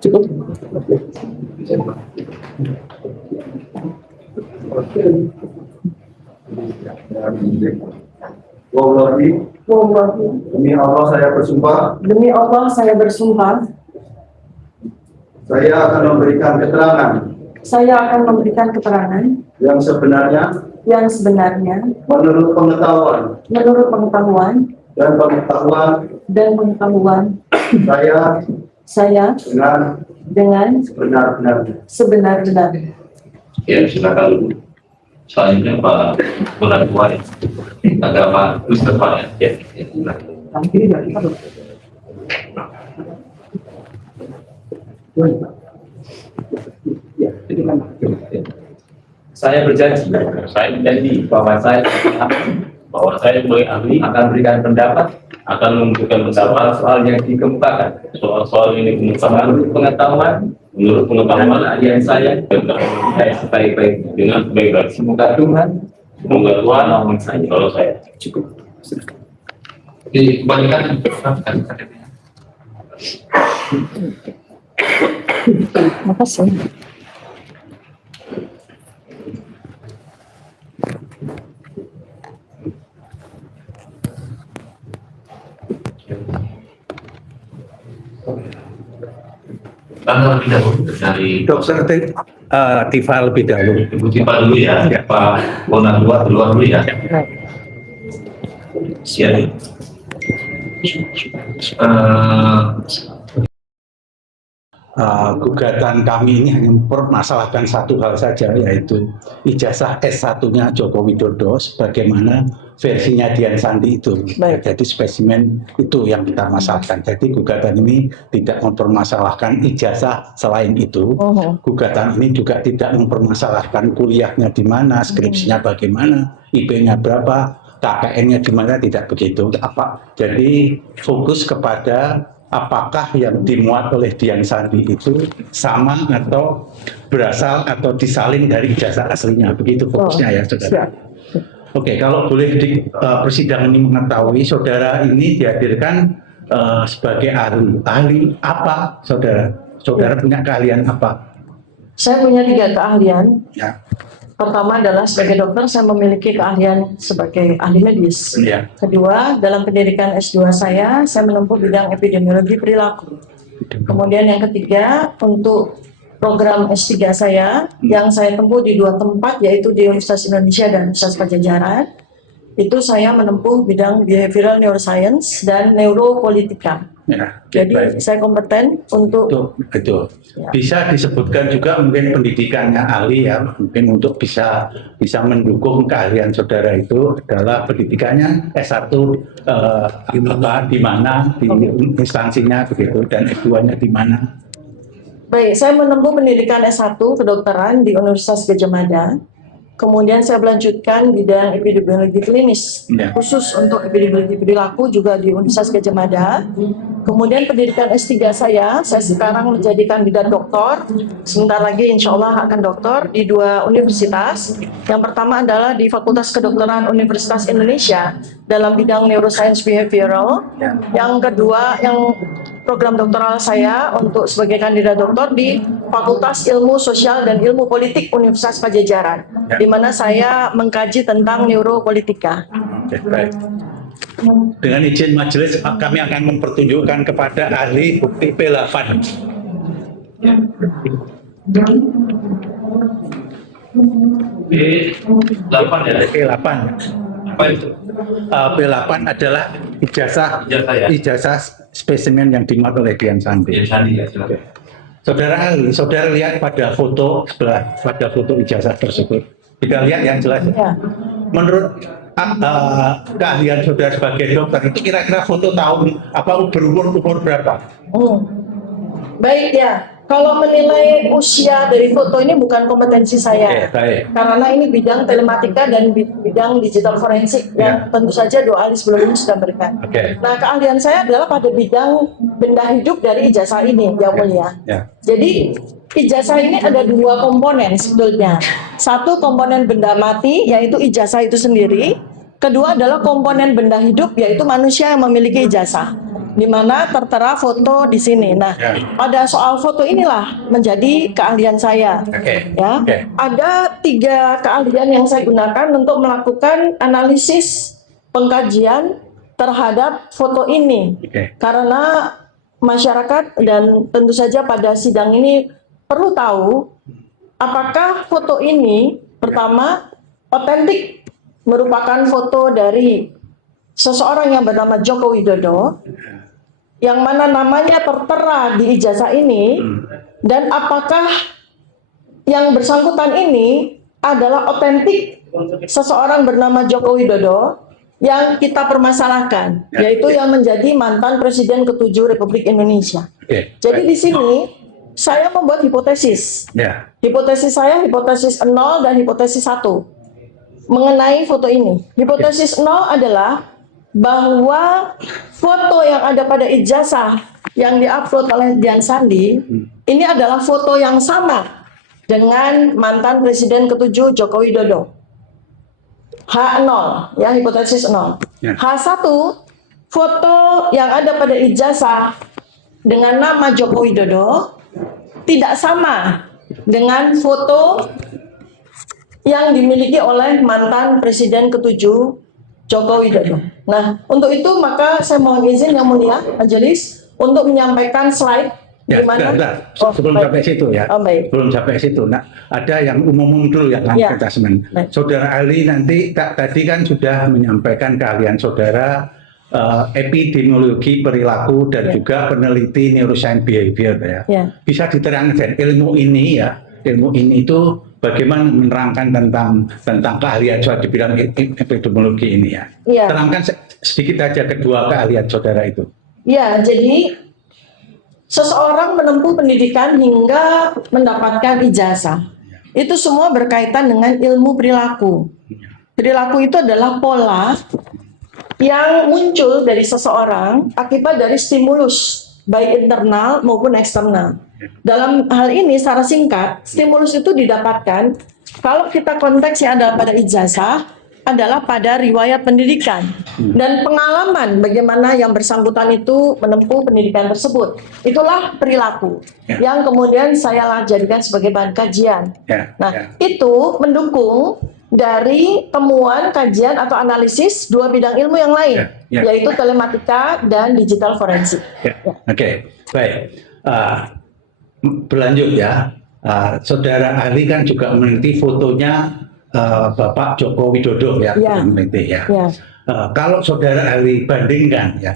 Cukup. Demi Allah saya bersumpah. Demi Allah saya bersumpah. Saya akan memberikan keterangan. Saya akan memberikan keterangan Yang sebenarnya. yang sebenarnya. Menurut pengetahuan. Menurut pengetahuan. Dan pengetahuan. Dan pengetahuan. Saya. Dengan. Sebenar-benarnya. Ya, silakan. Selanjutnya Pak Bulan Agama Mustafa ya. Saya berjanji bahwa saya sebagai ahli akan berikan pendapat, akan memberikan pendapat soal yang dikemukakan. Soal ini menurut pengetahuan yang saya dan saya sebaik-baik dengan sebaik-baik. Semoga Tuhan, semoga Tuhan mohon saya kalau saya cukup. Dikembalikan Makasih. lebih dahulu dari Dokter Tifa lebih dahulu. Ibu Tifa dulu ya, Pak Bona keluar dulu ya. Siap. Gugatan kami ini hanya mempermasalahkan satu hal saja, yaitu ijazah S1-nya Joko Widodo sebagaimana versinya Dian Sandi itu. Jadi spesimen itu yang kita masalahkan. Jadi gugatan ini tidak mempermasalahkan ijazah selain itu. Gugatan ini juga tidak mempermasalahkan kuliahnya di mana, skripsinya bagaimana, IP-nya berapa, KKN-nya di mana, tidak begitu. Jadi fokus kepada apakah yang dimuat oleh Dian Sandi itu sama atau berasal atau disalin dari ijazah aslinya, begitu fokusnya ya saudara. Oke, kalau boleh di persidangan ini mengetahui saudara ini dihadirkan sebagai ahli. Ahli apa saudara? Saudara punya keahlian apa? Saya punya 3 keahlian. Ya. Pertama adalah sebagai dokter saya memiliki keahlian sebagai ahli medis. Ya. Kedua, dalam pendidikan S2 saya menempuh bidang epidemiologi perilaku. Kemudian yang ketiga, untuk program S3 saya yang saya tempuh di 2 tempat, yaitu di Universitas Indonesia dan Universitas Pajajaran, itu saya menempuh bidang behavioral neuroscience dan neuropolitika. Ya, jadi baik. saya kompeten untuk itu. Bisa disebutkan juga mungkin pendidikannya ahli ya, mungkin untuk bisa mendukung keahlian saudara itu adalah pendidikannya S1 di mana, di instansinya begitu, dan S2-nya di mana. Baik, saya menempuh pendidikan S1 kedokteran di Universitas Gadjah Mada. Kemudian saya melanjutkan bidang epidemiologi klinis, khusus untuk epidemiologi perilaku juga di Universitas Gadjah Mada. Kemudian pendidikan S3 saya sekarang menjadi kandidat doktor. Sebentar lagi insya Allah akan doktor di 2 universitas. Yang pertama adalah di Fakultas Kedokteran Universitas Indonesia dalam bidang neuroscience behavioral. Yang kedua, yang program doktoral saya untuk sebagai kandidat doktor di Fakultas Ilmu Sosial dan Ilmu Politik Universitas Pajajaran, di mana saya mengkaji tentang neuropolitika. Baik. Dengan izin majelis, kami akan mempertunjukkan kepada ahli bukti P8. P8 ya? P8. Apa itu? P8 adalah ijazah spesimen yang dimuat oleh Dian Sandi. Dian Sandi ya, silakan. Saudara ahli, saudara lihat pada foto sebelah, pada foto ijazah tersebut. Kita lihat yang jelas. Ya. Menurut keahlian saudara sebagai dokter itu kira-kira foto tahun apa berumur berapa? Baik ya, kalau menilai usia dari foto ini bukan kompetensi saya, karena ini bidang telematika dan bidang digital forensik yang tentu saja 2 ahli sebelumnya sudah berikan. Nah, keahlian saya adalah pada bidang benda hidup dari ijazah ini, yang mulia. Jadi ijazah ini ada 2 komponen sebetulnya. Satu komponen benda mati, yaitu ijazah itu sendiri. Kedua adalah komponen benda hidup, yaitu manusia yang memiliki ijazah. di mana tertera foto di sini. Nah, pada soal foto inilah menjadi keahlian saya. Ya, ada 3 keahlian yang saya gunakan untuk melakukan analisis pengkajian terhadap foto ini. Karena masyarakat dan tentu saja pada sidang ini perlu tahu apakah foto ini pertama otentik merupakan foto dari seseorang yang bernama Joko Widodo yang mana namanya tertera di ijazah ini, dan apakah yang bersangkutan ini adalah otentik seseorang bernama Joko Widodo yang kita permasalahkan, yaitu yang menjadi mantan Presiden ke-7 Republik Indonesia. Jadi di sini saya membuat hipotesis. Hipotesis saya hipotesis 0 dan hipotesis 1 mengenai foto ini. Hipotesis 0 adalah bahwa foto yang ada pada ijazah yang diupload oleh Dian Sandi ini adalah foto yang sama dengan mantan Presiden ke-7 Joko Widodo. H0 ya, hipotesis 0. H1, foto yang ada pada ijazah dengan nama Joko Widodo tidak sama dengan foto yang dimiliki oleh mantan Presiden ke-7 Joko Widodo. Nah, untuk itu maka saya mohon izin Yang Mulia Majelis untuk menyampaikan slide di mana sebelum sampai situ ya. Belum sampai situ. Nah, ada yang umum dulu yang assessment. Saudara ahli nanti tadi kan sudah menyampaikan keahlian saudara epidemiologi perilaku dan juga peneliti neuroscience behavior ya. Bisa diterangkan ilmu ini ya. Ilmu ini itu bagaimana menerangkan tentang keahlian saudara di bidang epidemiologi ini ya. Terangkan sedikit aja kedua keahlian saudara itu. Ya, jadi seseorang menempuh pendidikan hingga mendapatkan ijazah. Itu semua berkaitan dengan ilmu perilaku. Perilaku itu adalah pola yang muncul dari seseorang akibat dari stimulus, baik internal maupun eksternal. Dalam hal ini secara singkat, stimulus itu didapatkan kalau kita konteksnya adalah pada ijazah, adalah pada riwayat pendidikan dan pengalaman bagaimana yang bersangkutan itu menempuh pendidikan tersebut. Itulah perilaku yang kemudian saya jadikan sebagai bahan kajian. Nah, itu mendukung dari temuan, kajian atau analisis 2 bidang ilmu yang lain, yaitu telematika dan digital forensik. Baik. Berlanjut ya, saudara ahli kan juga meneliti fotonya Bapak Joko Widodo ya, meneliti ya. Kalau saudara ahli bandingkan ya,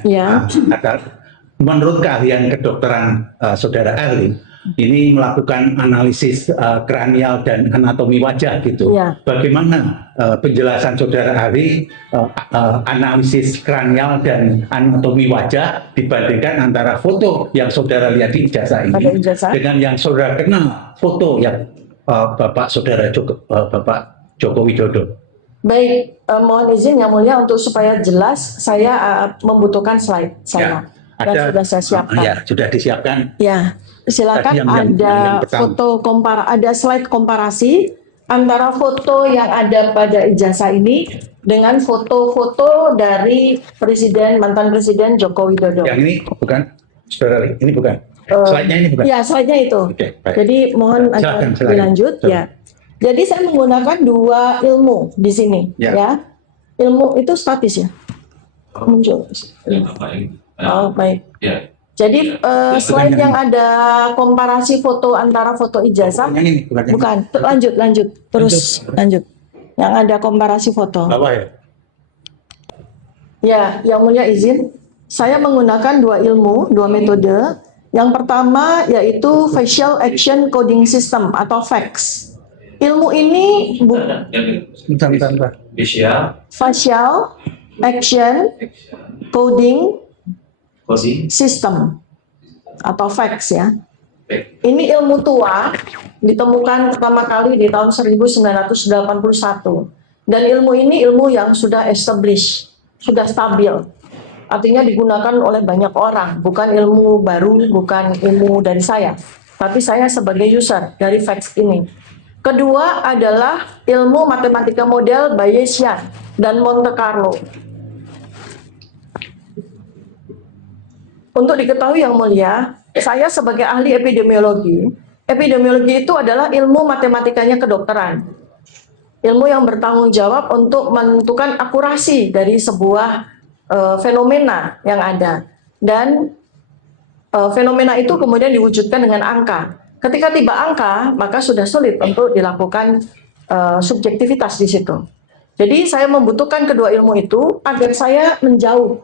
menurut keahlian kedokteran saudara ahli ini melakukan analisis kranial dan anatomi wajah gitu. Bagaimana penjelasan saudara ahli analisis kranial dan anatomi wajah dibandingkan antara foto yang saudara lihat di ijazah ini dengan yang saudara kenal foto yang Bapak Joko Widodo? Baik, mohon izin Yang Mulia untuk supaya jelas saya membutuhkan slide saya. Dan sudah saya siapkan. Sudah disiapkan. Silakan ada foto ada slide komparasi antara foto yang ada pada ijazah ini dengan foto-foto dari mantan Presiden Joko Widodo. Yang ini bukan, saudara, ini bukan. Slide-nya ini bukan. Ya, slide-nya itu. Jadi mohon silakan. Dilanjut ya. Jadi saya menggunakan 2 ilmu di sini ya. Ilmu itu statis ya. Muncul. Baik. Jadi slide yang ada komparasi foto antara foto ijazah, bukan, lanjut, terus lanjut. Yang ada komparasi foto. Ya, Yang Mulia izin, saya menggunakan 2 ilmu, 2 metode. Yang pertama yaitu Facial Action Coding System atau FACS. Ilmu ini Facial Action Coding System atau FACS ya. Ini ilmu tua, ditemukan pertama kali di tahun 1981. Dan ilmu ini ilmu yang sudah established, sudah stabil. Artinya digunakan oleh banyak orang, bukan ilmu baru, bukan ilmu dari saya. Tapi saya sebagai user dari FACS ini. Kedua adalah ilmu matematika model Bayesian dan Monte Carlo. untuk diketahui yang mulia, saya sebagai ahli epidemiologi, epidemiologi itu adalah ilmu matematikanya kedokteran. Ilmu yang bertanggung jawab untuk menentukan akurasi dari sebuah fenomena yang ada. Dan fenomena itu kemudian diwujudkan dengan angka. Ketika tiba angka, maka sudah sulit untuk dilakukan subjektivitas di situ. Jadi saya membutuhkan kedua ilmu itu agar saya menjauh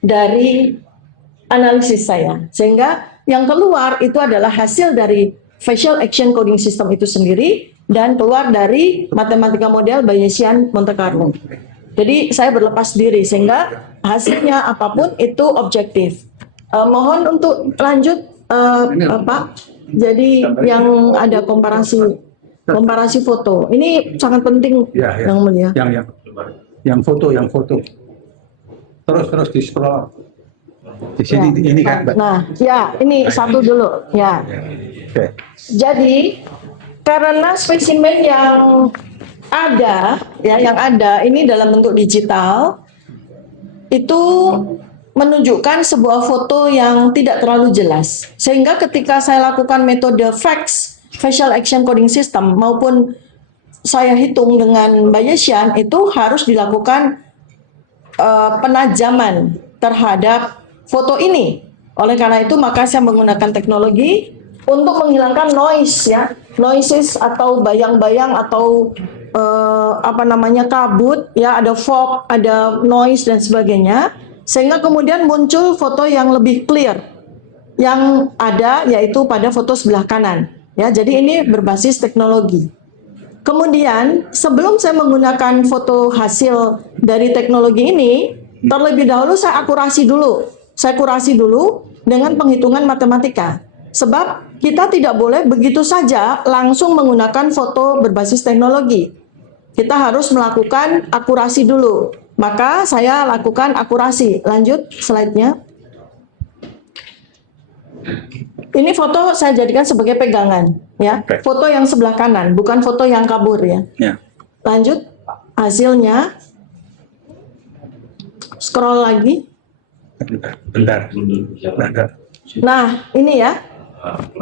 dari analisis saya. Sehingga yang keluar itu adalah hasil dari facial action coding system itu sendiri dan keluar dari matematika model Bayesian Monte Carlo. Jadi saya berlepas diri sehingga hasilnya apapun itu objektif. Mohon untuk lanjut Pak. Jadi yang ada komparasi foto. Ini sangat penting yang mulia. Yang foto. Terus di scroll. Di sini ini kan. Nah, ya ini satu dulu. Ya. Oke. Jadi karena spesimen yang ada ini dalam bentuk digital itu menunjukkan sebuah foto yang tidak terlalu jelas, sehingga ketika saya lakukan metode FACS facial action coding system maupun saya hitung dengan Bayesian itu harus dilakukan penajaman terhadap foto ini. Oleh karena itu maka saya menggunakan teknologi untuk menghilangkan noise noises atau bayang-bayang atau kabut ada fog, ada noise dan sebagainya, sehingga kemudian muncul foto yang lebih clear yang ada yaitu pada foto sebelah kanan jadi ini berbasis teknologi. Kemudian sebelum saya menggunakan foto hasil dari teknologi ini, terlebih dahulu saya kurasi dulu dengan penghitungan matematika. Sebab kita tidak boleh begitu saja langsung menggunakan foto berbasis teknologi. Kita harus melakukan akurasi dulu. Maka saya lakukan akurasi. Lanjut slide-nya. Ini foto saya jadikan sebagai pegangan, Foto yang sebelah kanan, bukan foto yang kabur Lanjut hasilnya. Scroll lagi. Bentar. Nah, ini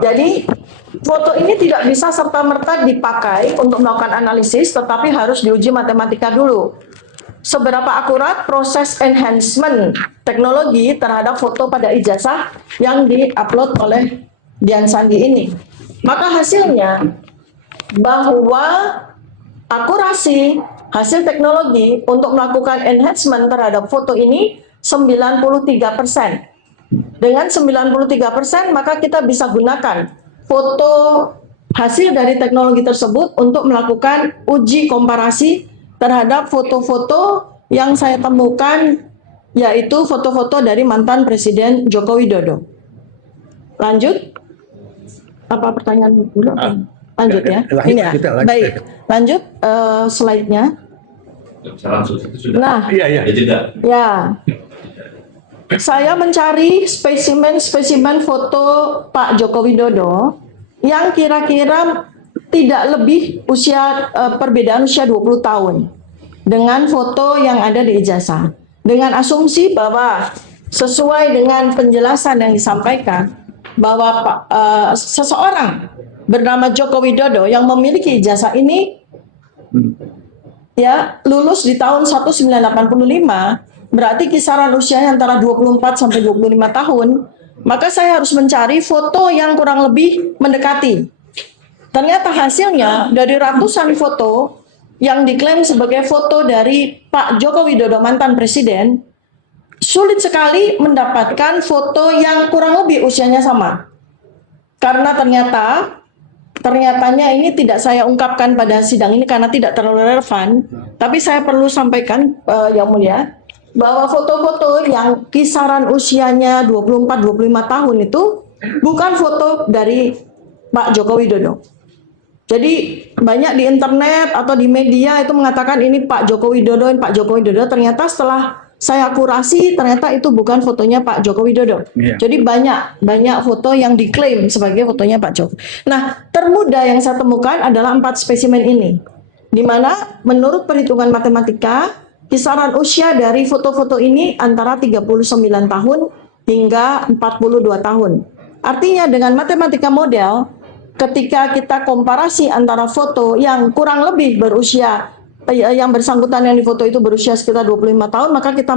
Jadi foto ini tidak bisa serta-merta dipakai untuk melakukan analisis, tetapi harus diuji matematika dulu. Seberapa akurat proses enhancement teknologi terhadap foto pada ijazah yang diupload oleh Dian Sandi ini. Maka hasilnya bahwa akurasi hasil teknologi untuk melakukan enhancement terhadap foto ini 93%. Dengan 93% maka kita bisa gunakan foto hasil dari teknologi tersebut untuk melakukan uji komparasi terhadap foto-foto yang saya temukan, yaitu foto-foto dari mantan Presiden Joko Widodo. Lanjut. Apa pertanyaan dulu? Lanjut Ini baik. Lanjut slide-nya. Nah, saya mencari spesimen foto Pak Joko Widodo yang kira-kira tidak lebih perbedaan usia 20 tahun dengan foto yang ada di ijazah. Dengan asumsi bahwa sesuai dengan penjelasan yang disampaikan bahwa seseorang bernama Joko Widodo yang memiliki ijazah ini lulus di tahun 1985, berarti kisaran usianya antara 24 sampai 25 tahun, maka saya harus mencari foto yang kurang lebih mendekati. Ternyata hasilnya dari ratusan foto yang diklaim sebagai foto dari Pak Joko Widodo mantan presiden, sulit sekali mendapatkan foto yang kurang lebih usianya sama. Karena ternyatanya ini tidak saya ungkapkan pada sidang ini karena tidak terlalu relevan, tapi saya perlu sampaikan yang mulia, bahwa foto-foto yang kisaran usianya 24-25 tahun itu bukan foto dari Pak Joko Widodo. Jadi banyak di internet atau di media itu mengatakan ini Pak Joko Widodo, ternyata setelah saya akurasi ternyata itu bukan fotonya Pak Joko Widodo. Jadi banyak foto yang diklaim sebagai fotonya Pak Joko. Nah, termudah yang saya temukan adalah 4 spesimen ini, di mana menurut perhitungan matematika kisaran usia dari foto-foto ini antara 39 tahun hingga 42 tahun. Artinya dengan matematika model, ketika kita komparasi antara foto yang kurang lebih berusia, yang bersangkutan yang difoto itu berusia sekitar 25 tahun, maka kita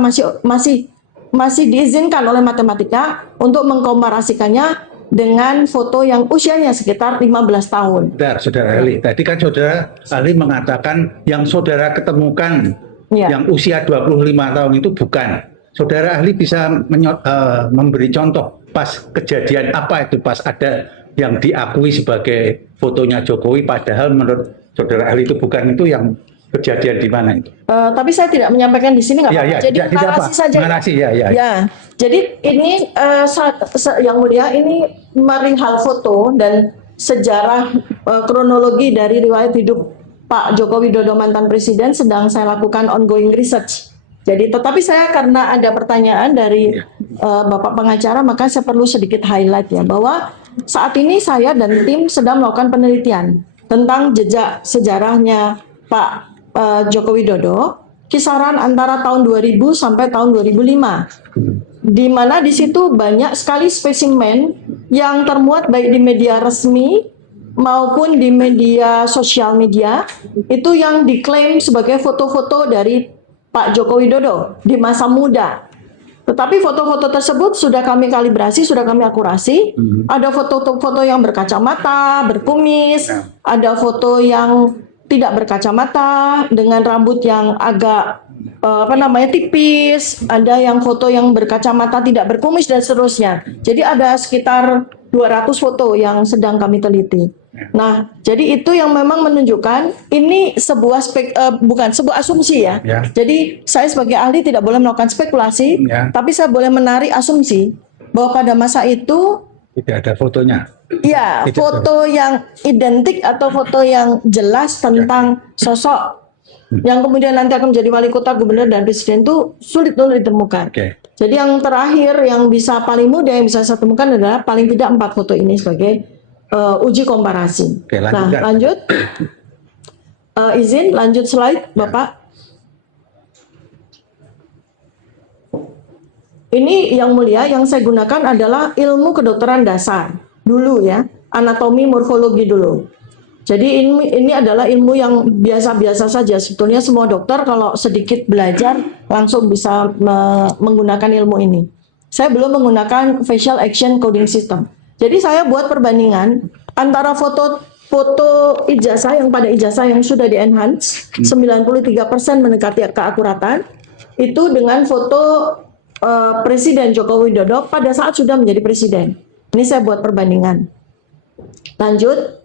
masih diizinkan oleh matematika untuk mengkomparasikannya dengan foto yang usianya sekitar 15 tahun. Bentar, Saudara ahli. Tadi kan Saudara ahli mengatakan yang Saudara ketemukan yang usia 25 tahun itu bukan. Saudara ahli bisa memberi contoh pas kejadian apa itu, pas ada yang diakui sebagai fotonya Jokowi padahal menurut Saudara ahli itu bukan, itu yang kejadian di mana itu? Tapi saya tidak menyampaikan di sini, nggak apa-apa. Ya, Jadi narasi saja. Narasi, ya. Jadi ini yang mulia, ini perihal foto dan sejarah kronologi dari riwayat hidup Pak Joko Widodo mantan presiden sedang saya lakukan ongoing research. Jadi tetapi saya karena ada pertanyaan dari Bapak pengacara, maka saya perlu sedikit highlight ya, bahwa saat ini saya dan tim sedang melakukan penelitian tentang jejak sejarahnya Pak Joko Widodo, kisaran antara tahun 2000 sampai tahun 2005, di mana di situ banyak sekali spesimen yang termuat baik di media resmi maupun di media sosial media, itu yang diklaim sebagai foto-foto dari Pak Joko Widodo di masa muda. Tetapi foto-foto tersebut sudah kami kalibrasi, sudah kami akurasi. Ada foto-foto yang berkacamata, berkumis, ada foto yang tidak berkacamata dengan rambut yang agak tipis, ada yang foto yang berkacamata tidak berkumis dan seterusnya. Jadi ada sekitar 200 foto yang sedang kami teliti. Nah, jadi itu yang memang menunjukkan ini sebuah bukan sebuah asumsi ya. Jadi saya sebagai ahli tidak boleh melakukan spekulasi, tapi saya boleh menarik asumsi bahwa pada masa itu tidak ada fotonya. Iya, foto yang identik atau foto yang jelas tentang sosok yang kemudian nanti akan menjadi wali kota, gubernur, dan presiden itu sulit untuk ditemukan. Jadi yang terakhir yang bisa paling mudah yang bisa saya temukan adalah paling tidak 4 foto ini sebagai uji komparasi. Nah, lanjut. Izin lanjut slide, Bapak. Ini yang mulia, yang saya gunakan adalah ilmu kedokteran dasar dulu ya, anatomi morfologi dulu. Jadi ini adalah ilmu yang biasa-biasa saja. Sebetulnya semua dokter kalau sedikit belajar langsung bisa menggunakan ilmu ini. Saya belum menggunakan facial action coding system. Jadi saya buat perbandingan antara foto ijazah yang pada ijazah yang sudah di-enhance 93% mendekati keakuratan itu dengan foto Presiden Joko Widodo pada saat sudah menjadi presiden. Ini saya buat perbandingan. Lanjut.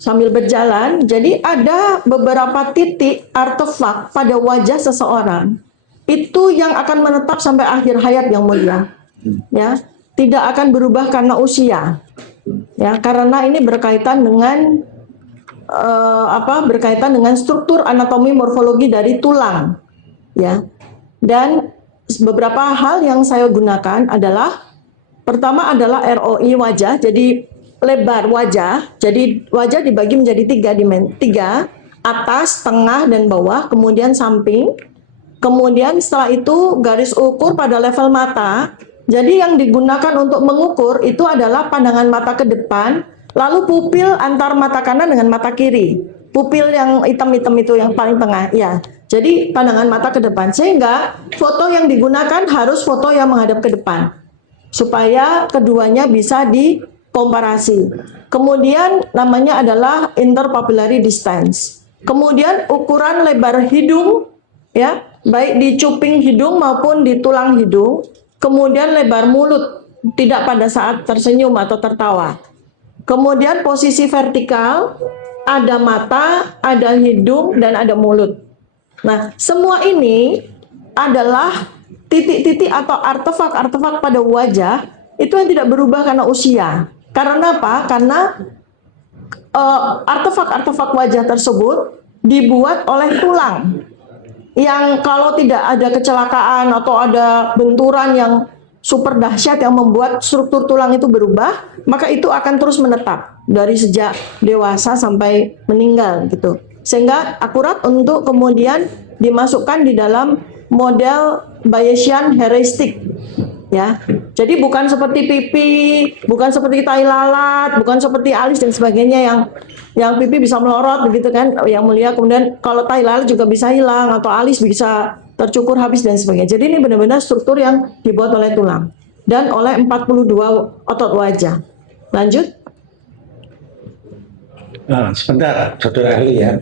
Sambil berjalan, jadi ada beberapa titik artefak pada wajah seseorang itu yang akan menetap sampai akhir hayat yang mulia. Ya, tidak akan berubah karena usia. Ya, karena ini berkaitan dengan berkaitan dengan struktur anatomi morfologi dari tulang. Ya. Dan beberapa hal yang saya gunakan adalah pertama adalah ROI wajah, jadi lebar wajah. Jadi wajah dibagi menjadi 3 atas, tengah, dan bawah, kemudian samping. Kemudian setelah itu garis ukur pada level mata. Jadi yang digunakan untuk mengukur itu adalah pandangan mata ke depan, lalu pupil antar mata kanan dengan mata kiri. Pupil yang hitam-hitam itu yang paling tengah, ya. Jadi pandangan mata ke depan, sehingga foto yang digunakan harus foto yang menghadap ke depan, supaya keduanya bisa dikomparasi. Kemudian namanya adalah interpupillary distance. Kemudian ukuran lebar hidung, ya, baik di cuping hidung maupun di tulang hidung. Kemudian lebar mulut, tidak pada saat tersenyum atau tertawa. Kemudian posisi vertikal, ada mata, ada hidung, dan ada mulut. Nah, semua ini adalah titik-titik atau artefak-artefak pada wajah itu yang tidak berubah karena usia. Karena apa? Karena artefak-artefak wajah tersebut dibuat oleh tulang. Yang kalau tidak ada kecelakaan atau ada benturan yang super dahsyat yang membuat struktur tulang itu berubah, maka itu akan terus menetap dari sejak dewasa sampai meninggal gitu. Sehingga akurat untuk kemudian dimasukkan di dalam model Bayesian heuristic. Ya, jadi bukan seperti pipi, bukan seperti tai lalat, bukan seperti alis dan sebagainya yang pipi bisa melorot begitu kan, yang mulia. Kemudian kalau tai lalat juga bisa hilang atau alis bisa tercukur habis dan sebagainya. Jadi ini benar-benar struktur yang dibuat oleh tulang dan oleh 42 otot wajah. Lanjut. Nah, sebentar, saudara ahli ya.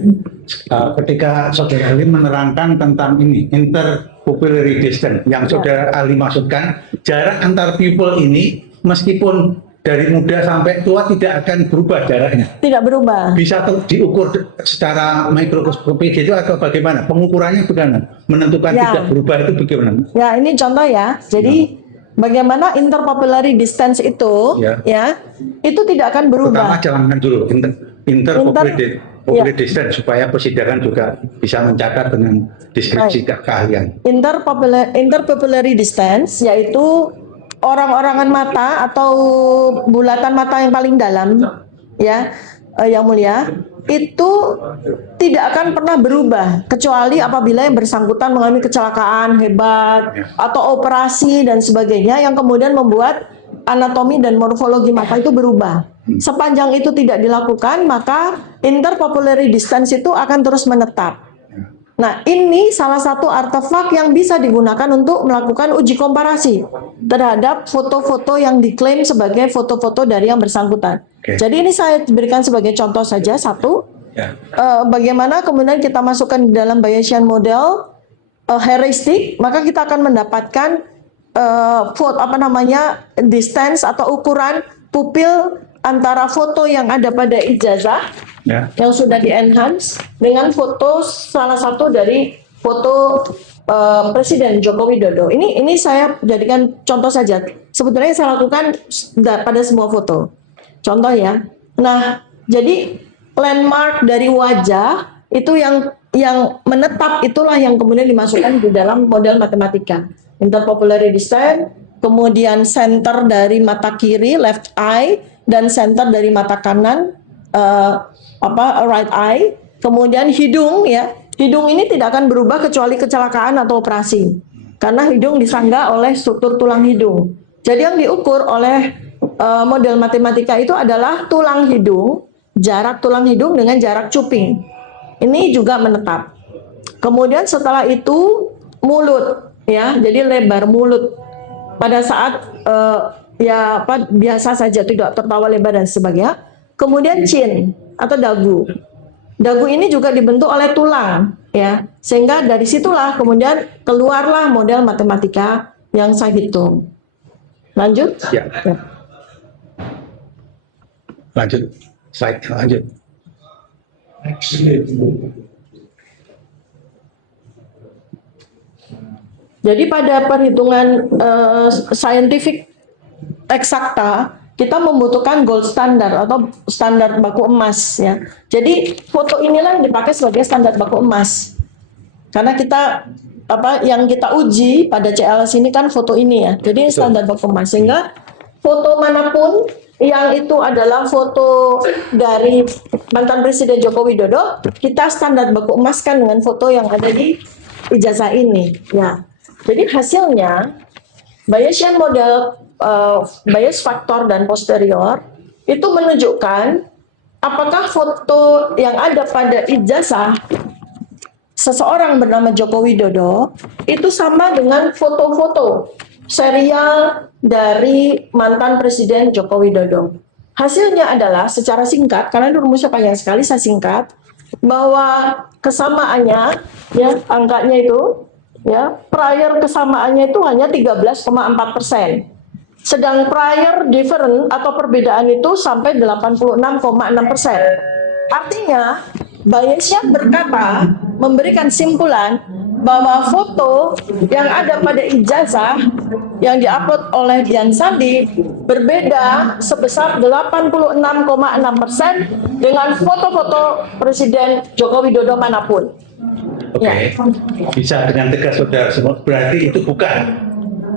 Ketika saudara ahli menerangkan tentang ini, interpupillary distance, yang saudara ahli maksudkan, jarak antar pupil ini meskipun dari muda sampai tua tidak akan berubah jaraknya. Tidak berubah. Bisa diukur secara mikroskopik gitu atau bagaimana? Pengukurannya bagaimana? Menentukan Ya. tidak berubah itu bagaimana? Ya, ini contoh ya. Jadi bagaimana interpupillary distance itu, Ya. itu tidak akan berubah. Pertama jalankan dulu interpupillary distance supaya persidangan juga bisa mencatat dengan deskripsi keahlian. Interpupillary distance yaitu orang-orangan mata atau bulatan mata yang paling dalam, ya, yang mulia, itu tidak akan pernah berubah kecuali apabila yang bersangkutan mengalami kecelakaan hebat atau operasi dan sebagainya yang kemudian membuat anatomi dan morfologi mata itu berubah. Sepanjang itu tidak dilakukan, maka interpupillary distance itu akan terus menetap. Nah, ini salah satu artefak yang bisa digunakan untuk melakukan uji komparasi terhadap foto-foto yang diklaim sebagai foto-foto dari yang bersangkutan. Jadi ini saya berikan sebagai contoh saja satu. Bagaimana kemudian kita masukkan di dalam Bayesian model heuristik, maka kita akan mendapatkan distance atau ukuran pupil antara foto yang ada pada ijazah yang sudah di-enhance dengan foto salah satu dari foto Presiden Joko Widodo. Ini saya jadikan contoh saja. Sebetulnya saya lakukan pada semua foto. Contoh ya. Nah, jadi landmark dari wajah itu yang menetap itulah yang kemudian dimasukkan di dalam model matematika. Interpupillary distance, kemudian center dari mata kiri left eye dan center dari mata kanan right eye, kemudian hidung ya. Hidung ini tidak akan berubah kecuali kecelakaan atau operasi. Karena hidung disangga oleh struktur tulang hidung. Jadi yang diukur oleh model matematika itu adalah tulang hidung, jarak tulang hidung dengan jarak cuping. Ini juga menetap. Kemudian setelah itu mulut ya, jadi lebar mulut pada saat biasa saja tidak tertawa lebar dan sebagainya. Kemudian chin atau dagu. Dagu ini juga dibentuk oleh tulang ya. Sehingga dari situlah kemudian keluarlah model matematika yang saya hitung. Lanjut? Ya. Lanjut. Slide lanjut. Jadi pada perhitungan scientific eksakta kita membutuhkan gold standard atau standar baku emas ya. Jadi foto inilah yang dipakai sebagai standar baku emas. Karena kita yang kita uji pada CLS ini kan foto ini ya. Jadi standar baku emas, sehingga foto manapun yang itu adalah foto dari mantan Presiden Joko Widodo, kita standar baku emaskan dengan foto yang ada di ijazah ini ya. Jadi hasilnya Bayesian model Bayes faktor dan posterior itu menunjukkan apakah foto yang ada pada ijazah seseorang bernama Joko Widodo itu sama dengan foto-foto serial dari mantan Presiden Joko Widodo. Hasilnya adalah secara singkat, karena itu rumusnya panjang sekali, saya singkat, bahwa kesamaannya ya angkanya itu ya prior kesamaannya itu hanya 13,4%. Sedang prior different atau perbedaan itu sampai 86,6%. Artinya, Bayesian berkata, memberikan simpulan bahwa foto yang ada pada ijazah yang diupload oleh Dian Sandi berbeda sebesar 86,6% dengan foto-foto Presiden Joko Widodo manapun. Oke. Bisa dengan tegas saudara semua, berarti itu bukan.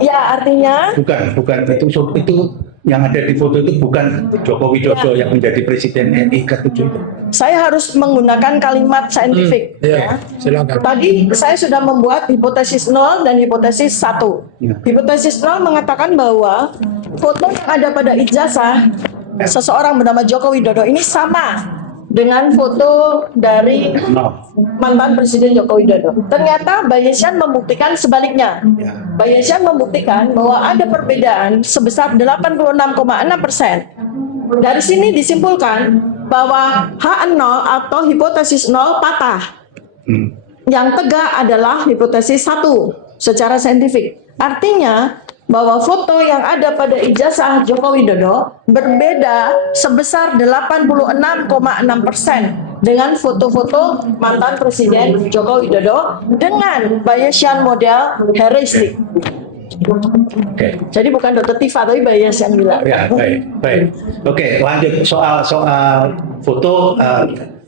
Ya, artinya Bukan itu yang ada di foto itu bukan Joko Widodo yang menjadi presiden RI ke-7 itu. Saya harus menggunakan kalimat saintifik. Ya, silakan. Tadi saya sudah membuat hipotesis 0 dan hipotesis 1. Ya. Hipotesis 0 mengatakan bahwa foto yang ada pada ijazah seseorang bernama Joko Widodo ini sama dengan foto dari No. mantan Presiden Joko Widodo. Ternyata Bayesian membuktikan sebaliknya. Ya. Bayesian membuktikan bahwa ada perbedaan sebesar 86,6%. Dari sini disimpulkan bahwa H0 atau hipotesis 0 patah. Yang tegak adalah hipotesis 1 secara saintifik. Artinya bahwa foto yang ada pada ijazah Joko Widodo berbeda sebesar 86,6% dengan foto-foto mantan Presiden Joko Widodo dengan Bayesian model heuristik. Oke. Jadi bukan Dr. Tifa tapi Bayesian bilang. Ya, baik. Oke, lanjut soal foto,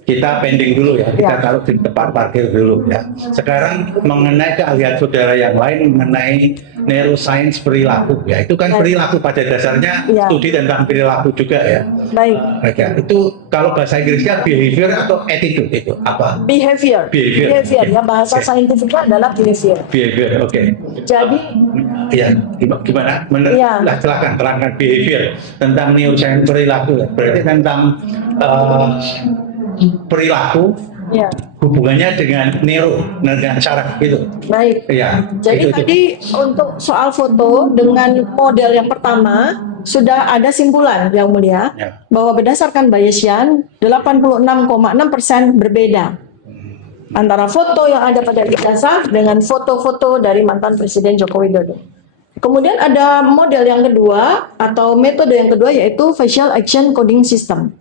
kita pending dulu ya. Kita taruh di tempat parkir dulu ya. Sekarang mengenai keahlian saudara yang lain mengenai neuroscience perilaku ya. Itu kan perilaku pada dasarnya studi tentang perilaku juga ya. Baik. Ya, itu kalau bahasa Inggrisnya behavior atau attitude itu apa? Behavior. Behavior. Ya, bahasa saintifiknya adalah behavior. Behavior, oke. Jadi Ya, gimana? Ya. Lah, silakan terangkan behavior tentang neuroscience perilaku. Berarti tentang perilaku ya, hubungannya dengan dengan saraf gitu. baik. Ya. Jadi tadi untuk soal foto dengan model yang pertama sudah ada simpulan yang mulia Ya. bahwa berdasarkan Bayesian 86,6% berbeda antara foto yang ada pada ijazah dengan foto-foto dari mantan Presiden Joko Widodo. Kemudian ada model yang kedua atau metode yang kedua yaitu facial action coding system.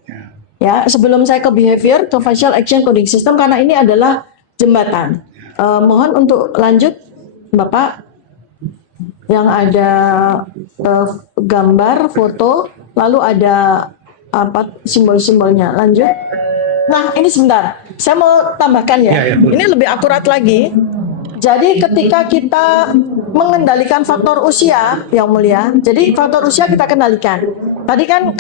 Ya, sebelum saya ke behavior, ke facial action coding system karena ini adalah jembatan. Mohon untuk lanjut, Bapak, yang ada gambar, foto, lalu ada apa simbol-simbolnya. Lanjut. Nah, ini sebentar. Saya mau tambahkan ya. Ya, boleh. Ini lebih akurat lagi. Jadi ketika kita mengendalikan faktor usia yang mulia, jadi faktor usia kita kendalikan. Tadi kan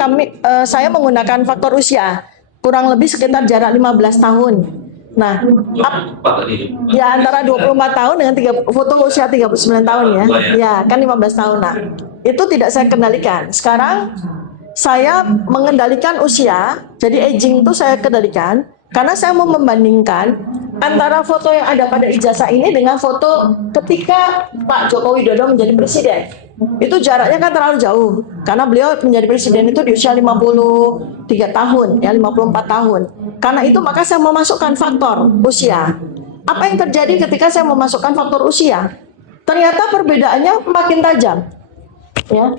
saya menggunakan faktor usia kurang lebih sekitar jarak 15 tahun. Nah, ya antara 24 tahun dengan foto usia 39 tahun ya. Ya, kan 15 tahun. Nah, itu tidak saya kendalikan. Sekarang saya mengendalikan usia, jadi aging itu saya kendalikan karena saya mau membandingkan antara foto yang ada pada ijazah ini dengan foto ketika Pak Joko Widodo menjadi presiden. Itu jaraknya kan terlalu jauh karena beliau menjadi presiden itu di usia 53 tahun ya, 54 tahun. Karena itu maka saya memasukkan faktor usia. Apa yang terjadi ketika saya memasukkan faktor usia? Ternyata perbedaannya makin tajam. Ya.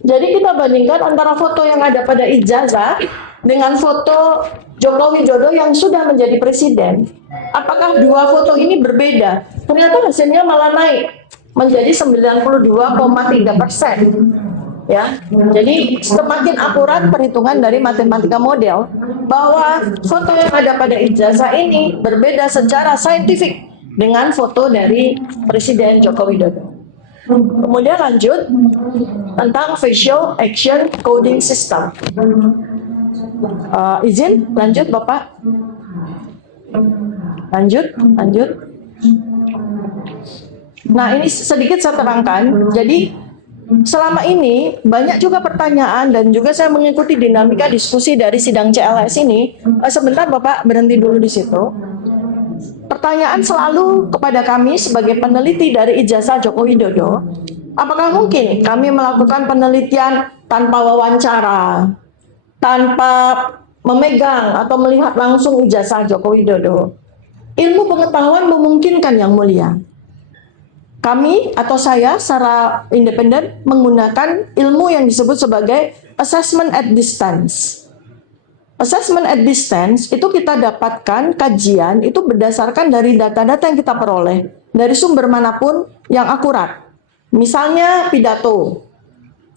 Jadi kita bandingkan antara foto yang ada pada ijazah dengan foto Joko Widodo yang sudah menjadi presiden. Apakah dua foto ini berbeda? Ternyata hasilnya malah naik menjadi 92,3%. Ya, jadi semakin akurat perhitungan dari matematika model bahwa foto yang ada pada ijazah ini berbeda secara saintifik dengan foto dari Presiden Joko Widodo. Kemudian lanjut tentang facial action coding system. Izin lanjut Bapak. Lanjut. Nah, ini sedikit saya terangkan. Jadi selama ini banyak juga pertanyaan dan juga saya mengikuti dinamika diskusi dari sidang CLS ini. Sebentar Bapak, berhenti dulu di situ. Pertanyaan selalu kepada kami sebagai peneliti dari ijazah Joko Widodo, apakah mungkin kami melakukan penelitian tanpa wawancara, tanpa memegang atau melihat langsung ijazah Joko Widodo? Ilmu pengetahuan memungkinkan yang mulia. Kami atau saya secara independen menggunakan ilmu yang disebut sebagai assessment at distance. Assessment at distance itu kita dapatkan kajian itu berdasarkan dari data-data yang kita peroleh dari sumber manapun yang akurat. Misalnya pidato,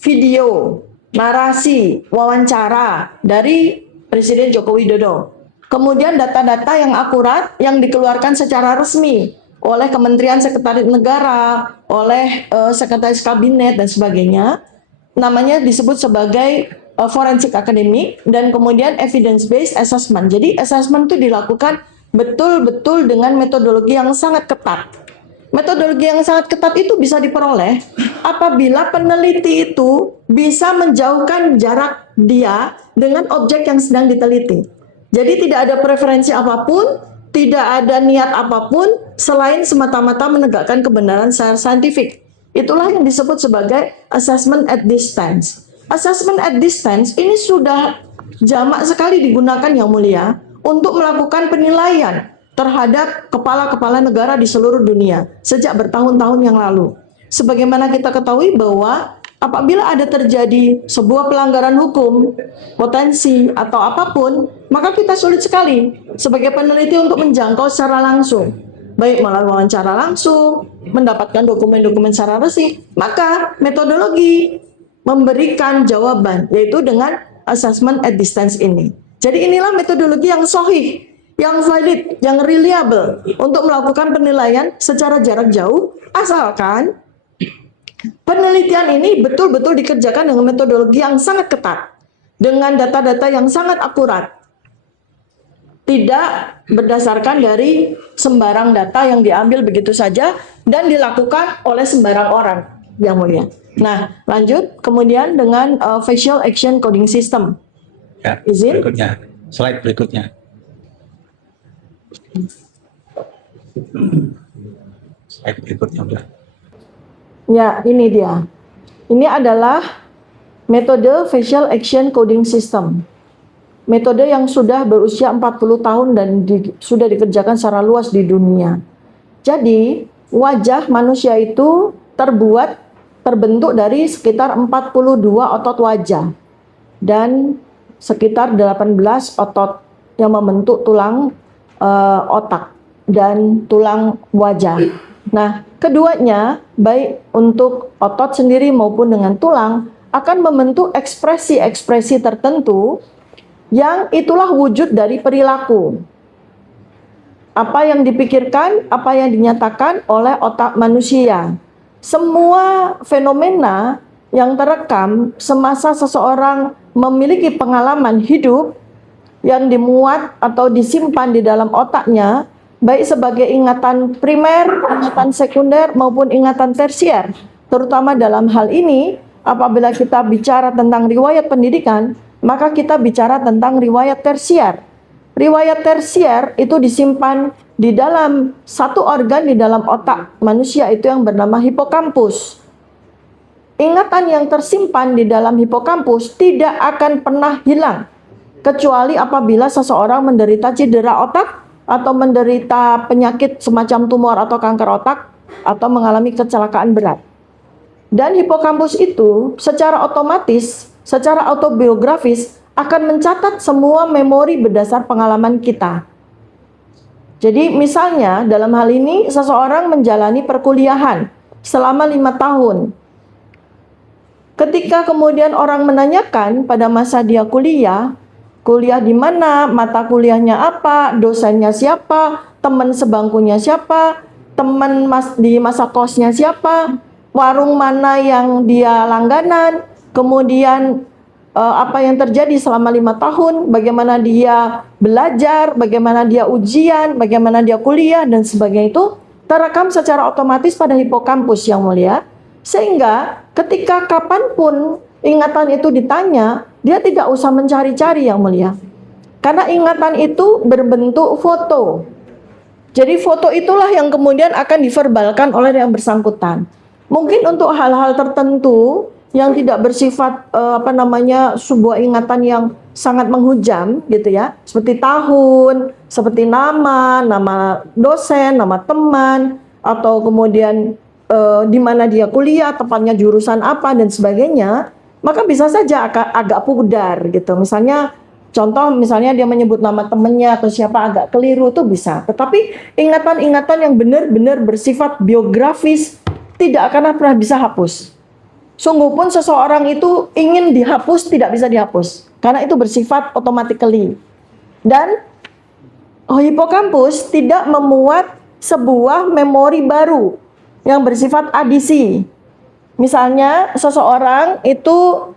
video, narasi, wawancara dari Presiden Joko Widodo. Kemudian data-data yang akurat yang dikeluarkan secara resmi oleh Kementerian Sekretariat Negara, oleh Sekretaris Kabinet dan sebagainya. namanya disebut sebagai forensic academic, dan kemudian evidence based assessment. Jadi assessment itu dilakukan betul-betul dengan metodologi yang sangat ketat. Metodologi yang sangat ketat itu bisa diperoleh apabila peneliti itu bisa menjauhkan jarak dia dengan objek yang sedang diteliti. Jadi tidak ada preferensi apapun, tidak ada niat apapun selain semata-mata menegakkan kebenaran secara saintifik. Itulah yang disebut sebagai assessment at distance. Assessment at distance ini sudah jamak sekali digunakan Yang Mulia untuk melakukan penilaian terhadap kepala-kepala negara di seluruh dunia sejak bertahun-tahun yang lalu. Sebagaimana kita ketahui bahwa apabila ada terjadi sebuah pelanggaran hukum, potensi atau apapun, maka kita sulit sekali sebagai peneliti untuk menjangkau secara langsung, baik melalui wawancara langsung, mendapatkan dokumen-dokumen secara resmi. Maka metodologi memberikan jawaban, yaitu dengan assessment at distance ini. Jadi inilah metodologi yang sahih, yang valid, yang reliable untuk melakukan penilaian secara jarak jauh, asalkan penelitian ini betul-betul dikerjakan dengan metodologi yang sangat ketat, dengan data-data yang sangat akurat, tidak berdasarkan dari sembarang data yang diambil begitu saja dan dilakukan oleh sembarang orang, Yang Mulia. Nah, lanjut kemudian dengan facial action coding system. Ya, Izin? berikutnya, slide berikutnya. Slide berikutnya udah. Ya, ini dia. Ini adalah metode facial action coding system. Metode yang sudah berusia 40 tahun dan sudah dikerjakan secara luas di dunia. Jadi, wajah manusia itu terbentuk dari sekitar 42 otot wajah dan sekitar 18 otot yang membentuk tulang otak dan tulang wajah. Nah, keduanya, baik untuk otot sendiri maupun dengan tulang, akan membentuk ekspresi-ekspresi tertentu yang itulah wujud dari perilaku. Apa yang dipikirkan, apa yang dinyatakan oleh otak manusia. Semua fenomena yang terekam semasa seseorang memiliki pengalaman hidup yang dimuat atau disimpan di dalam otaknya, baik sebagai ingatan primer, ingatan sekunder, maupun ingatan tersier. Terutama dalam hal ini, apabila kita bicara tentang riwayat pendidikan, maka kita bicara tentang riwayat tersier. Riwayat tersier itu disimpan di dalam satu organ di dalam otak manusia, itu yang bernama hipokampus. Ingatan yang tersimpan di dalam hipokampus tidak akan pernah hilang, kecuali apabila seseorang menderita cedera otak atau menderita penyakit semacam tumor atau kanker otak atau mengalami kecelakaan berat. Dan hipokampus itu secara otomatis, secara autobiografis akan mencatat semua memori berdasar pengalaman kita. Jadi misalnya dalam hal ini seseorang menjalani perkuliahan selama 5 tahun. Ketika kemudian orang menanyakan pada masa dia kuliah di mana, mata kuliahnya apa, dosennya siapa, teman sebangkunya siapa, teman di masa kosnya siapa, warung mana yang dia langganan, kemudian apa yang terjadi selama 5 tahun, bagaimana dia belajar, bagaimana dia ujian, bagaimana dia kuliah, dan sebagainya, itu terekam secara otomatis pada hipokampus, Yang Mulia. Sehingga ketika kapanpun ingatan itu ditanya, dia tidak usah mencari-cari, Yang Mulia. Karena ingatan itu berbentuk foto. Jadi foto itulah yang kemudian akan diverbalkan oleh yang bersangkutan. Mungkin untuk hal-hal tertentu yang tidak bersifat sebuah ingatan yang sangat menghujam gitu ya, seperti tahun, seperti nama dosen, nama teman, atau kemudian di mana dia kuliah, tepatnya jurusan apa dan sebagainya, maka bisa saja agak pudar gitu. Misalnya contoh, misalnya dia menyebut nama temannya atau siapa, agak keliru, itu bisa. Tetapi ingatan-ingatan yang benar-benar bersifat biografis tidak akan pernah bisa hapus. Sungguh pun seseorang itu ingin dihapus, tidak bisa dihapus. Karena itu bersifat automatically. Dan hipokampus tidak memuat sebuah memori baru yang bersifat adisi. Misalnya seseorang itu,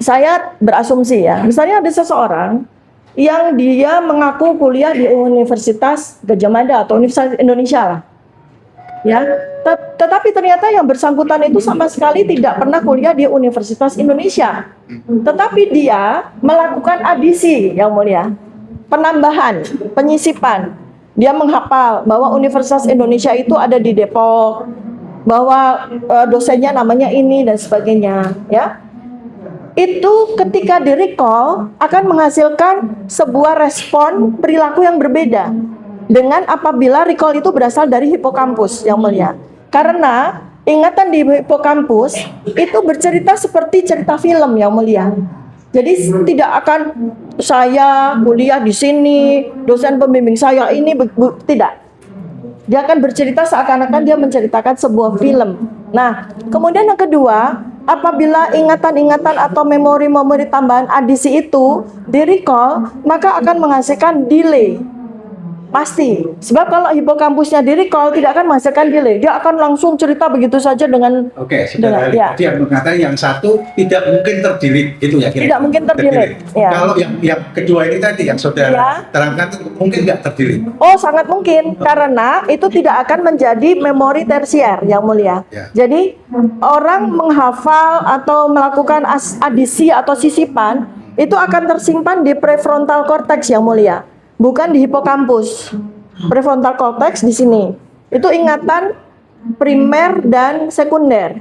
saya berasumsi ya, misalnya ada seseorang yang dia mengaku kuliah di Universitas Gadjah Mada atau Universitas Indonesia lah, ya. Tetapi ternyata yang bersangkutan itu sama sekali tidak pernah kuliah di Universitas Indonesia, tetapi dia melakukan adisi, yang mulia, penambahan, penyisipan. Dia menghafal bahwa Universitas Indonesia itu ada di Depok, bahwa dosennya namanya ini dan sebagainya, ya. Itu ketika di-recall akan menghasilkan sebuah respon perilaku yang berbeda dengan apabila recall itu berasal dari hipokampus, yang mulia. Karena ingatan di hipokampus itu bercerita seperti cerita film, yang mulia. Jadi tidak akan saya kuliah di sini, dosen pembimbing saya ini tidak. Dia akan bercerita seakan-akan dia menceritakan sebuah film. Nah, kemudian yang kedua, apabila ingatan-ingatan atau memori-memori tambahan adisi itu di-recall, maka akan menghasilkan delay. Pasti. Sebab kalau hipokampusnya di-recall tidak akan menghasilkan delay. Dia akan langsung cerita begitu saja dengan Oke, saudara. ya. Dia mengatakan yang satu tidak mungkin terdelete, itu ya kira-kira. Tidak mungkin terdelete, ya. Kalau yang kedua ini tadi yang saudara Ya. terangkan itu mungkin nggak terdelete. Oh, sangat mungkin karena itu tidak akan menjadi memori tersier, yang mulia. Ya. Jadi orang menghafal atau melakukan adisi atau sisipan itu akan tersimpan di prefrontal cortex, yang mulia, bukan di hipokampus. Prefrontal cortex di sini. Itu ingatan primer dan sekunder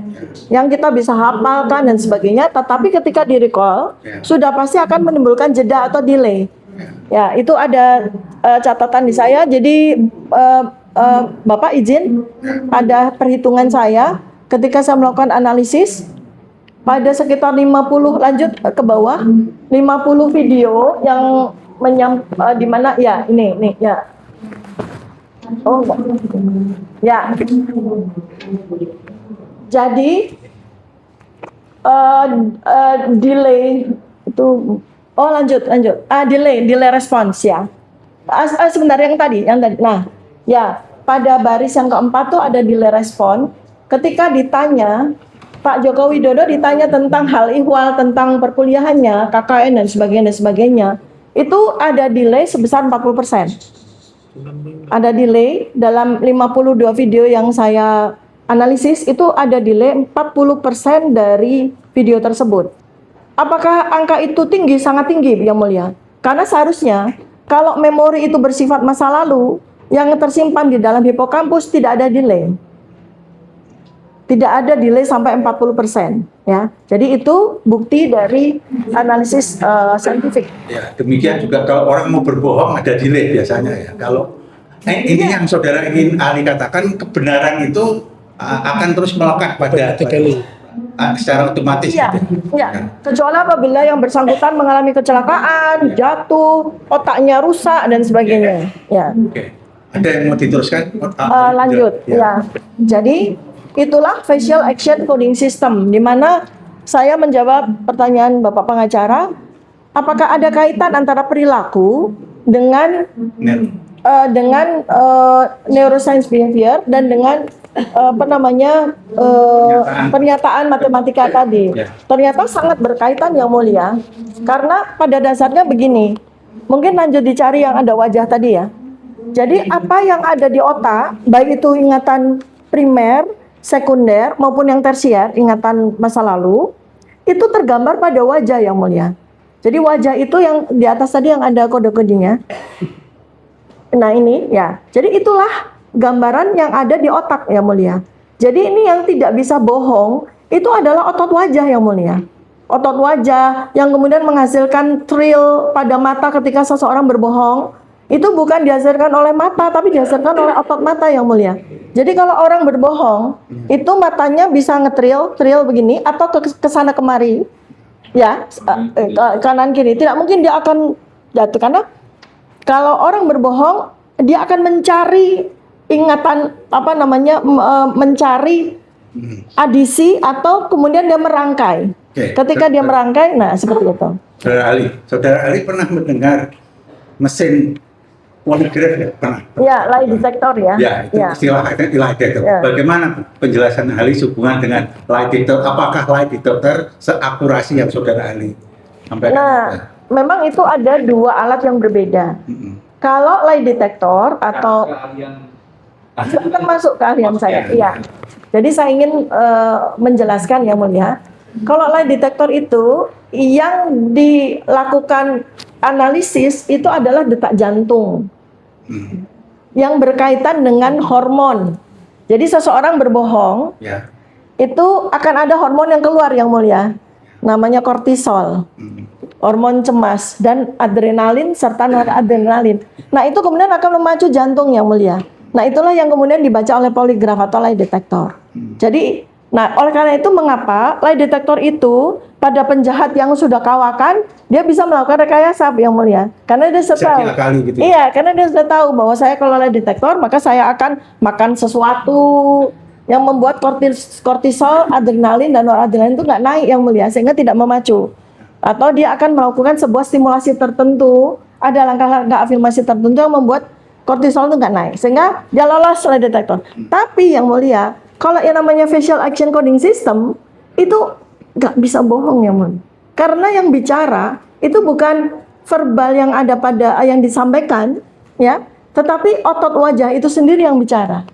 yang kita bisa hafalkan dan sebagainya, tetapi ketika di-recall sudah pasti akan menimbulkan jeda atau delay. Ya, itu ada catatan di saya. Jadi Bapak izin, ada perhitungan saya ketika saya melakukan analisis pada sekitar 50, lanjut ke bawah, 50 video yang di mana ya ini ya. Oh enggak. Ya. Jadi delay itu, oh lanjut. Delay response ya. Sebentar yang tadi. Nah, ya, pada baris yang keempat tuh ada delay response. Ketika ditanya, Pak Joko Widodo ditanya tentang hal ihwal, tentang perkuliahannya, KKN dan sebagainya, itu ada delay sebesar 40%. Ada delay dalam 52 video yang saya analisis, itu ada delay 40% dari video tersebut. Apakah angka itu tinggi? Sangat tinggi, yang mulia. Karena seharusnya kalau memori itu bersifat masa lalu yang tersimpan di dalam hipokampus tidak ada delay. Tidak ada delay sampai 40%, ya. Jadi itu bukti dari analisis saintifik. Ya, demikian juga kalau orang mau berbohong ada delay biasanya ya. Kalau ini yang saudara ingin Ali katakan, kebenaran itu akan terus melekat pada secara otomatis. Iya, gitu. iya. Kecuali apabila yang bersangkutan mengalami kecelakaan, jatuh, otaknya rusak dan sebagainya. Ya. Oke. Ada yang mau diteruskan? Lanjut. Ya. Jadi itulah facial action coding system, di mana saya menjawab pertanyaan Bapak pengacara, apakah ada kaitan antara perilaku dengan neuroscience behavior dan dengan pernyataan matematika tadi. Ternyata sangat berkaitan, yang mulia, karena pada dasarnya begini. Mungkin lanjut dicari yang ada wajah tadi ya. Jadi apa yang ada di otak, baik itu ingatan primer, sekunder maupun yang tersier, ingatan masa lalu, itu tergambar pada wajah, yang mulia. Jadi wajah itu yang di atas tadi yang ada kode-kodenya. Nah ini ya, jadi itulah gambaran yang ada di otak, yang mulia. Jadi ini yang tidak bisa bohong, itu adalah otot wajah, yang mulia. Otot wajah yang kemudian menghasilkan thrill pada mata ketika seseorang berbohong, itu bukan dihasilkan oleh mata, tapi dihasilkan oleh otot mata, yang mulia. Jadi kalau orang berbohong, itu matanya bisa nge-thrill begini, atau ke sana kemari, ya, kanan kiri. Tidak mungkin dia akan jatuh, karena kalau orang berbohong, dia akan mencari ingatan, mencari adisi, atau kemudian dia merangkai. Ketika dia merangkai, nah seperti itu. Saudara Ali pernah mendengar mesin poligraf ya pernah. Ya, lie detector ya. Ya, itu istilah lie detector. Ya. Bagaimana penjelasan ahli hubungan dengan lie detector? Apakah lie detector seakurasi yang saudara ahli sampaikan? Nah, memang itu ada dua alat yang berbeda. Kalau lie detector atau termasuk keahlian saya, iya. Jadi saya ingin menjelaskan yang mulia. Kalau lie detector itu yang dilakukan analisis itu adalah detak jantung yang berkaitan dengan hormon. Jadi seseorang berbohong, itu akan ada hormon yang keluar yang mulia, namanya kortisol, hormon cemas dan adrenalin serta noradrenalin. Nah itu kemudian akan memacu jantung yang mulia. Nah itulah yang kemudian dibaca oleh poligraf atau lie detector. Jadi, nah oleh karena itu mengapa lie detector itu pada penjahat yang sudah kawakan dia bisa melakukan rekayasa yang mulia, karena dia sudah tahu. Gitu. Iya, karena dia sudah tahu bahwa saya kalau lie detector maka saya akan makan sesuatu yang membuat kortisol, adrenalin dan noradrenalin itu nggak naik yang mulia, sehingga tidak memacu. Atau dia akan melakukan sebuah stimulasi tertentu, ada langkah-langkah afirmasi tertentu yang membuat kortisol itu nggak naik, sehingga dia lolos lie detector. Tapi yang mulia, kalau yang namanya facial action coding system itu nggak bisa bohong ya mulia, karena yang bicara itu bukan verbal yang ada pada yang disampaikan, ya, tetapi otot wajah itu sendiri yang bicara.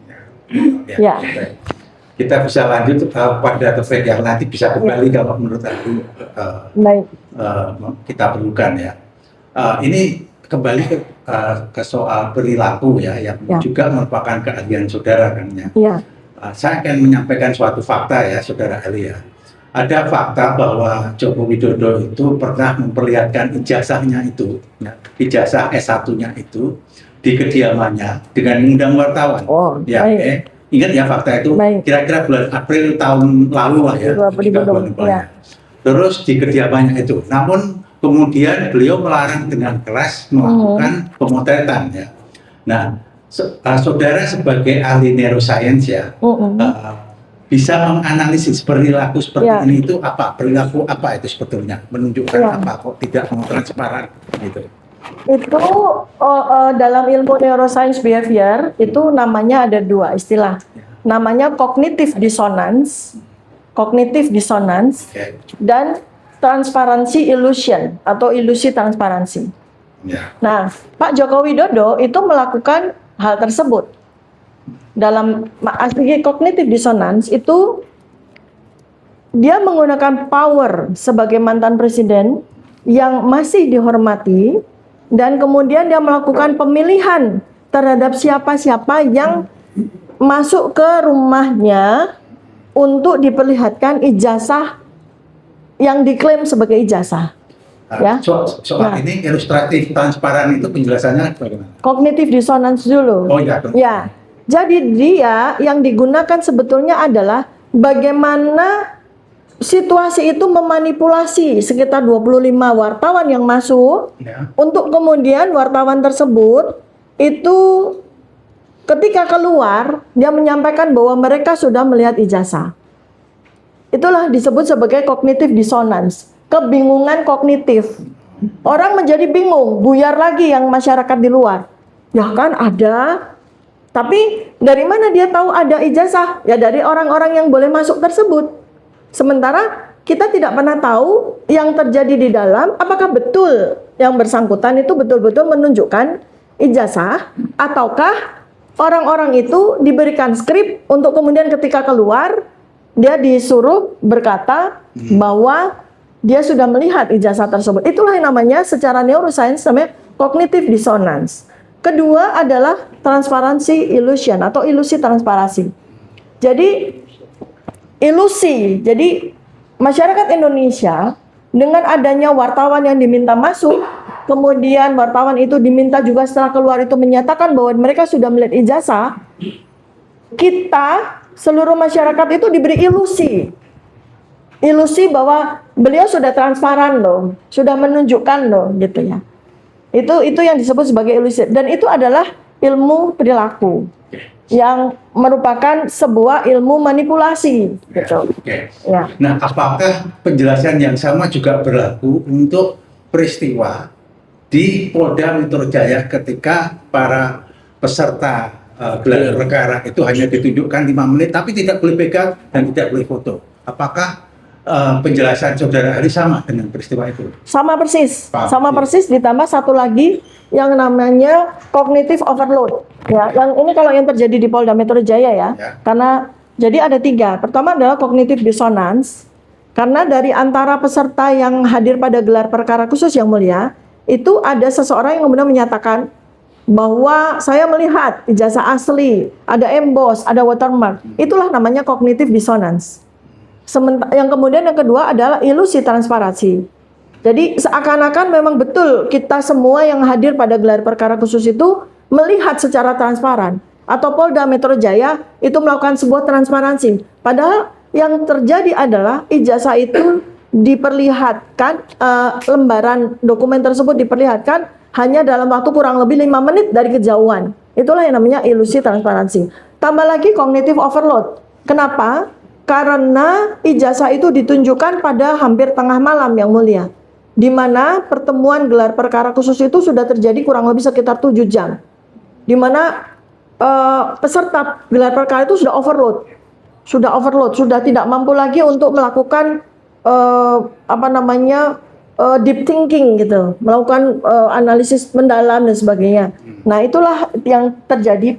Ya. Kita bisa lanjut pada topik yang nanti bisa kembali kalau menurut aku kita perlukan ya. Ini kembali ke soal perilaku ya, yang juga merupakan keahlian saudara kan ya. Saya akan menyampaikan suatu fakta ya, saudara ahli ya. Ada fakta bahwa Joko Widodo itu pernah memperlihatkan ijazahnya itu, ya, ijazah S1-nya itu di kediamannya dengan mengundang wartawan. Ingat ya fakta itu, kira-kira bulan April tahun lalu lah ya. Terus di kediamannya itu, namun kemudian beliau melarang dengan keras melakukan pemotretan ya. Nah, saudara sebagai ahli neuroscience ya, bisa menganalisis perilaku seperti ini itu apa? Perilaku apa itu sebetulnya? Menunjukkan apa kok tidak mau transparan gitu. Itu dalam ilmu neuroscience behavior itu namanya ada dua istilah. Namanya cognitive dissonance dan transparency illusion atau ilusi transparansi. Nah, Pak Joko Widodo itu melakukan hal tersebut. Dalam asli cognitive dissonance itu dia menggunakan power sebagai mantan presiden yang masih dihormati, dan kemudian dia melakukan pemilihan terhadap siapa-siapa yang masuk ke rumahnya untuk diperlihatkan ijazah yang diklaim sebagai ijazah. Ya. Soal ini ilustratif transparan itu penjelasannya bagaimana? Cognitive dissonance dulu. Ya. Jadi dia yang digunakan sebetulnya adalah bagaimana situasi itu memanipulasi sekitar 25 wartawan yang masuk untuk kemudian wartawan tersebut itu ketika keluar dia menyampaikan bahwa mereka sudah melihat ijazah. Itulah disebut sebagai cognitive dissonance, kebingungan kognitif. Orang menjadi bingung, buyar lagi yang masyarakat di luar. Ya kan ada, tapi dari mana dia tahu ada ijazah? Ya dari orang-orang yang boleh masuk tersebut. Sementara kita tidak pernah tahu yang terjadi di dalam, apakah betul yang bersangkutan itu betul-betul menunjukkan ijazah, ataukah orang-orang itu diberikan skrip untuk kemudian ketika keluar, dia disuruh berkata bahwa dia sudah melihat ijazah tersebut. Itulah yang namanya secara neuroscience namanya cognitive dissonance. Kedua adalah transparency illusion atau ilusi transparansi. Jadi ilusi. Jadi masyarakat Indonesia dengan adanya wartawan yang diminta masuk, kemudian wartawan itu diminta juga setelah keluar itu menyatakan bahwa mereka sudah melihat ijazah, kita seluruh masyarakat itu diberi ilusi. Ilusi bahwa beliau sudah transparan loh, sudah menunjukkan loh gitu ya. Itu yang disebut sebagai ilusi, dan itu adalah ilmu perilaku yang merupakan sebuah ilmu manipulasi gitu. Ya. Nah, apakah penjelasan yang sama juga berlaku untuk peristiwa di Polda Metro Jaya ketika para peserta gelar perkara itu hanya ditunjukkan 5 menit tapi tidak boleh pegang dan tidak boleh foto. Apakah penjelasan saudara ahli sama dengan peristiwa itu? Sama persis, Pak, sama iya. persis, ditambah satu lagi yang namanya cognitive overload. Ya, yang ini kalau yang terjadi di Polda Metro Jaya ya, Ya. karena jadi ada 3. Pertama adalah cognitive dissonance, karena dari antara peserta yang hadir pada gelar perkara khusus yang mulia, itu ada seseorang yang kemudian menyatakan bahwa saya melihat ijazah asli, ada emboss, ada watermark. Itulah namanya cognitive dissonance. Yang kemudian yang kedua adalah ilusi transparansi. Jadi seakan-akan memang betul kita semua yang hadir pada gelar perkara khusus itu melihat secara transparan. Atau Polda Metro Jaya itu melakukan sebuah transparansi. Padahal yang terjadi adalah ijazah itu diperlihatkan, lembaran dokumen tersebut diperlihatkan hanya dalam waktu kurang lebih 5 menit dari kejauhan. Itulah yang namanya ilusi transparansi. Tambah lagi cognitive overload. Kenapa? Karena ijazah itu ditunjukkan pada hampir tengah malam yang mulia, di mana pertemuan gelar perkara khusus itu sudah terjadi kurang lebih sekitar 7 jam, di mana peserta gelar perkara itu sudah overload, sudah tidak mampu lagi untuk melakukan deep thinking gitu, melakukan analisis mendalam dan sebagainya. Nah, itulah yang terjadi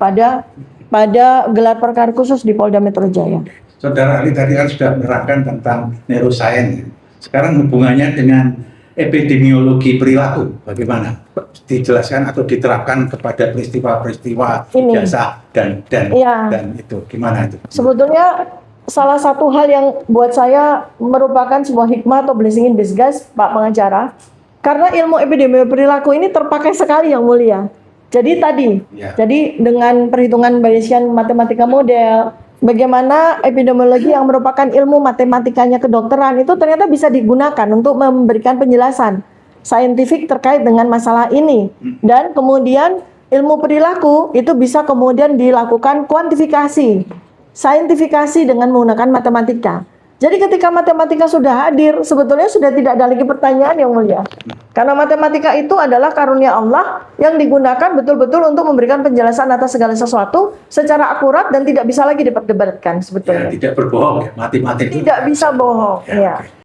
pada gelar perkara khusus di Polda Metro Jaya. Saudara ahli tadi kan sudah menerangkan tentang neuroscience. Sekarang hubungannya dengan epidemiologi perilaku, bagaimana? Dijelaskan atau diterapkan kepada peristiwa-peristiwa Ini. ijazah dan Iya. dan itu gimana itu? Sebetulnya salah satu hal yang buat saya merupakan sebuah hikmah atau blessing in disguise, Pak pengacara, karena ilmu epidemiologi perilaku ini terpakai sekali yang mulia. Jadi Ya. jadi dengan perhitungan Bayesian matematika model, bagaimana epidemiologi yang merupakan ilmu matematikanya kedokteran itu ternyata bisa digunakan untuk memberikan penjelasan saintifik terkait dengan masalah ini. Dan kemudian ilmu perilaku itu bisa kemudian dilakukan kuantifikasi, saintifikasi dengan menggunakan matematika. Jadi ketika matematika sudah hadir, sebetulnya sudah tidak ada lagi pertanyaan yang mulia. Karena matematika itu adalah karunia Allah yang digunakan betul-betul untuk memberikan penjelasan atas segala sesuatu secara akurat dan tidak bisa lagi diperdebatkan Ya, sebetulnya. tidak berbohong ya, matematik itu Tidak bisa bohong, ya.